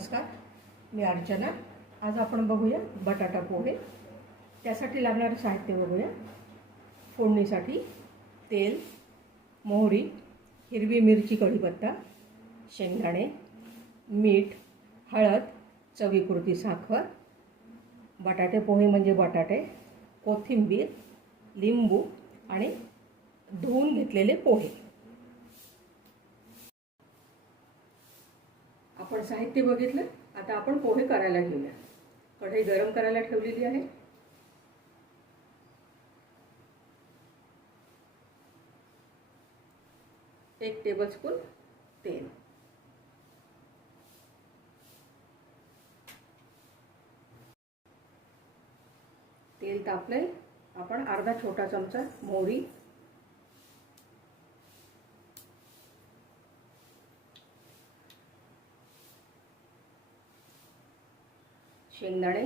नमस्कार, मी अर्चना। आज आपण बघूया बटाटा पोहे। त्यासाठी लागणारे साहित्य बघूया। फोडणीसाठी तेल, मोहरी, हिरवी मिरची, कढीपत्ता, शेंगदाणे, मीठ, हळद, चवीपुरती साखर, बटाटे पोहे म्हणजे बटाटे, कोथिंबीर, लिंबू आणि धुवून घेतलेले पोहे। आपण साहित्य बघितलं, आता आपण पोहे करायला घेऊया। कढई गरम करायला ठेवलेली आहे। एक टेबलस्पून तेल, तेल तापले, आपण अर्धा छोटा चमचा मोहरी, शेंगदाणे,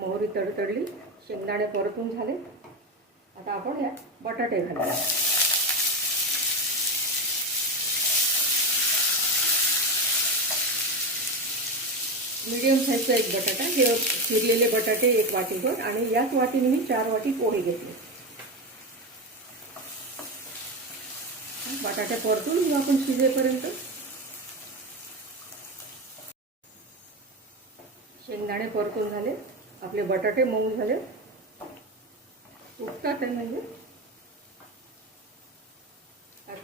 मोहरी तडतडली, शेंगदाणे परतून झाले। आता आपण यात बटाटे घालूया। मीडियम साईजचा एक बटाटा, हे चिरलेले बटाटे एक वाटीभर, आणि याच वाटीने मी 4 वाटी पोहे घेतले। बटाटे परतून घेऊ आपण शिजेपर्यंत। शेंगदाणे परतून झाले, आपले बटाटे मऊ झाले, तुटतात म्हणजे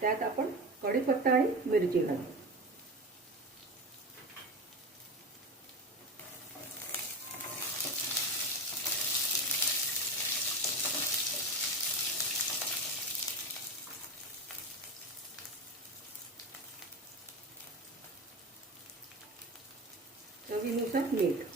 त्यात आपण कढीपत्ता आणि मिरची घालू। चवीनुसार मीठ,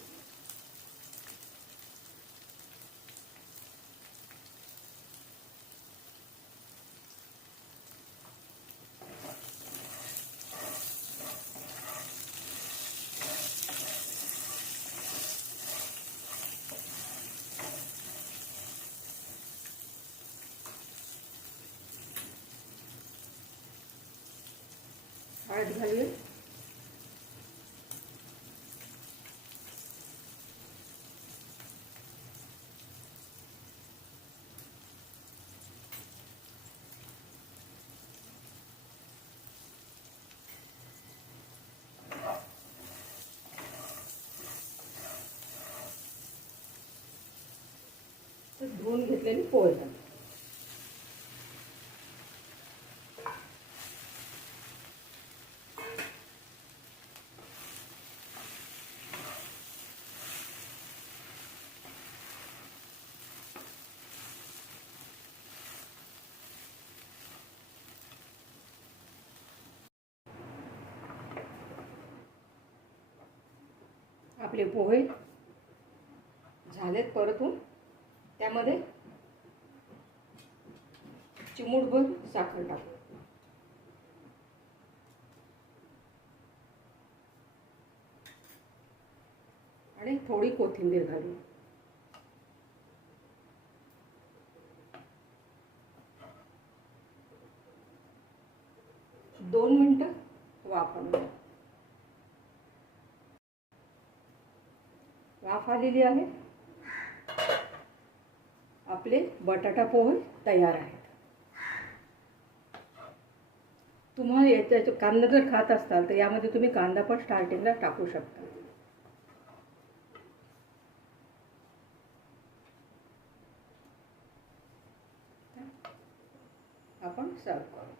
हळद घालूया, धुवून घेतलेली पोहे घालू। आपले पोहे झालेत परतून, त्यामध्ये चिमूटभर साखर टाकू आणि थोडी कोथिंबीर घालू। दोन मिनिटं वाफवू। वाफ आलेली आहे, आपले बटाटा पोहे तयार आहेत। तुम्हाला याचा कांदा जर खात असाल तर यामध्ये तुम्ही कांदा पण स्टार्टिंगला टाकू शकता। आपण सर्व करू।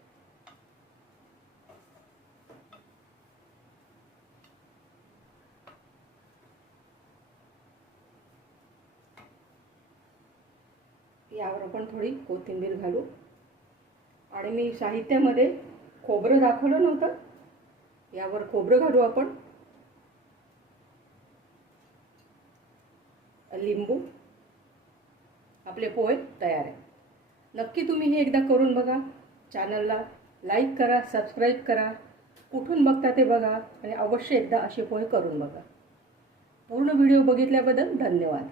यावर आपण थोडी कोथिंबीर घालू, आणि मी साहित्यामध्ये खोबरं दाखवलं नव्हतं, यावर खोबरं घालू आपण। लिंबू. आपले पोहे तयार आहेत. नक्की तुम्ही हे एकदा करून बघा. चॅनलला लाईक करा, सबस्क्राईब करा. कुठून बघता ते बघा आणि अवश्य एकदा असे पोहे करून बघा. पूर्ण व्हिडिओ बघितल्याबद्दल धन्यवाद.